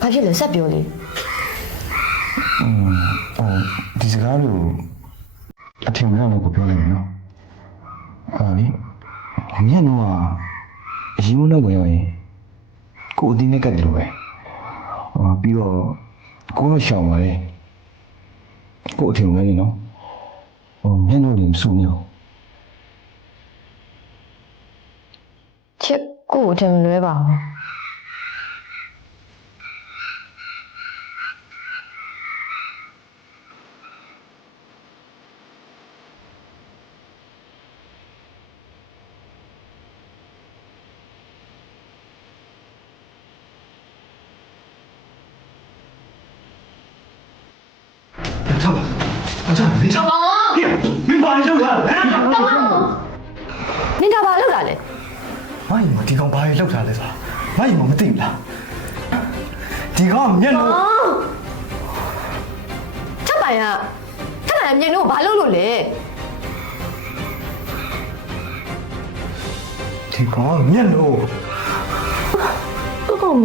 ဘာဖြစ်လဲဆက်ပြောလေ ဒီစကားလို့အထင်များလို့ကိုပြောလိုက်မယ်နော်ဟာလေညနေကအရင်ကဝင်ရင်ကိုအတင်းနဲ့ကတ်တယ်လို့ပဲပြီးတော့ကိုတော့ရှောင်ပါလေကိုအထင်များနေနော်ညနေလေးမစူနေဘူး ချစ်ကိုအထင်မလွဲပါဘူးမင်းဘာလုပ်တာလဲ နင်ဒါဘာလုပ်တာလဲ မိုင်းမဒီကောင်ဘာလုပ်တာလဲဆိုတာမိုင်းမမသိဘူးလားဒီကောင်မျက်နှာ ချက်ပိုင်ကမြင်လို့ဘာလုပ်လို့လဲ ဒီကောင်မျက်နှာ ဟုတ်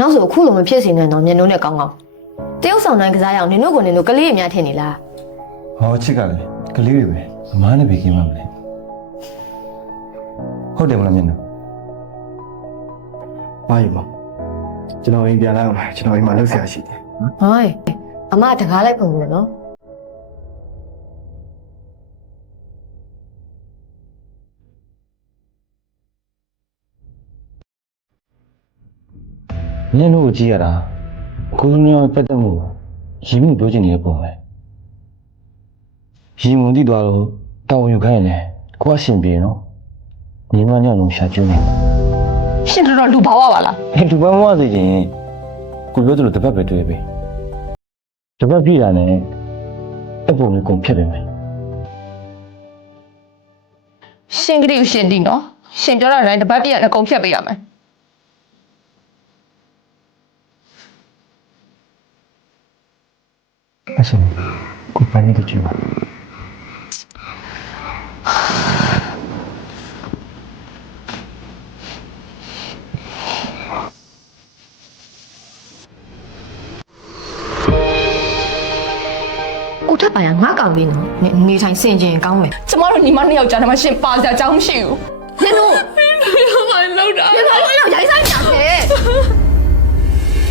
နောက်ဆိုအခုလိုမဖြစ်စေနဲ့တော့မျက်နှာနဲ့ကောင်းကောင်းတရုတ်ဆောင်တိုင်းကစားရအောင်နင်တို့ကကလေးအများထင်နေလား ဟောချစ်ကလည်းကလေးတွေပဲအမားနဲ့ပဲกินမှမလဲဟုတ်တယ်မလားမျက်နှာ မိုင်းမကျွန်တော်အိမ်ပြန်လာအောင်ကျွန်တော်အိမ်မှာလုပ်ဆရာရှိတယ် ဟိုင်းအမတကားလိုက်ပုံလို့နော် ညနေကိုကြည့်ရတာကိုစုံရောပတ်သက်မှုရည်မှုပြောချင်နေတဲ့ပုံပဲရည်မှုတည်သွားတော့တောင်းယူခိုင်းရတယ်ကိုအရှင်ပြေနော်ညီမညလုံးရှာကျွန်းနေ ရှင်တော်လူဘာဝပါလား လူပန်းမွားစေခြင်းကိုပြောသလိုတစ်ပတ်ပဲတွေ့ပြီတစ်ပတ်ပြည့်တာနဲ့အပုံလေးကုန်ဖြစ်ပြီမယ် ရှင်ကလေးကိုရှင်တီနော်ရှင်ပြောတာတိုင်းတစ်ပတ်ပြည့်ရအကုန်ဖြတ်ပေးရမယ် အရှင်ကိုပန်းနေကြည့်ပါ ကိုထပ်ပိုင်ကငါကောင်လေးနော်နေထိုင်စင်ကျင်ကောင်းမယ် ကျမတို့ညီမနှစ်ယောက်ကြားထဲမှာရှင်ပါစရာအကြောင်းမရှိဘူး